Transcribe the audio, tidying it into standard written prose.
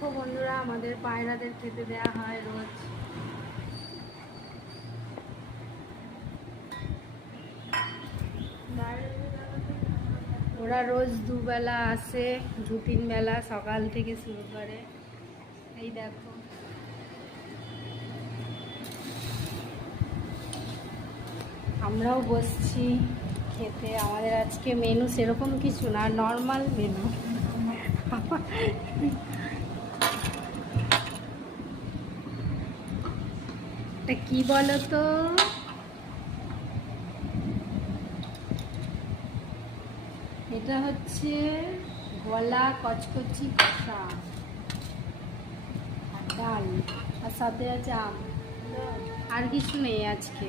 দেখো বন্ধুরা, আমাদের পায়রাদের খেতে দেয়া হয় রোজ। ওরা রোজ দুবেলা আসে, 2-3 বেলা সকাল থেকে শুরু করে। এই দেখো, আমরাও বসছি খেতে। আমাদের আজকে মেনু সেরকম কিছু না, নর্মাল মেনু। এটা কি বলো তো? এটা হচ্ছে গলা কচকচি কষা আর ডাল, আর সাথে আছে আম। আর কিছু নেই আজকে।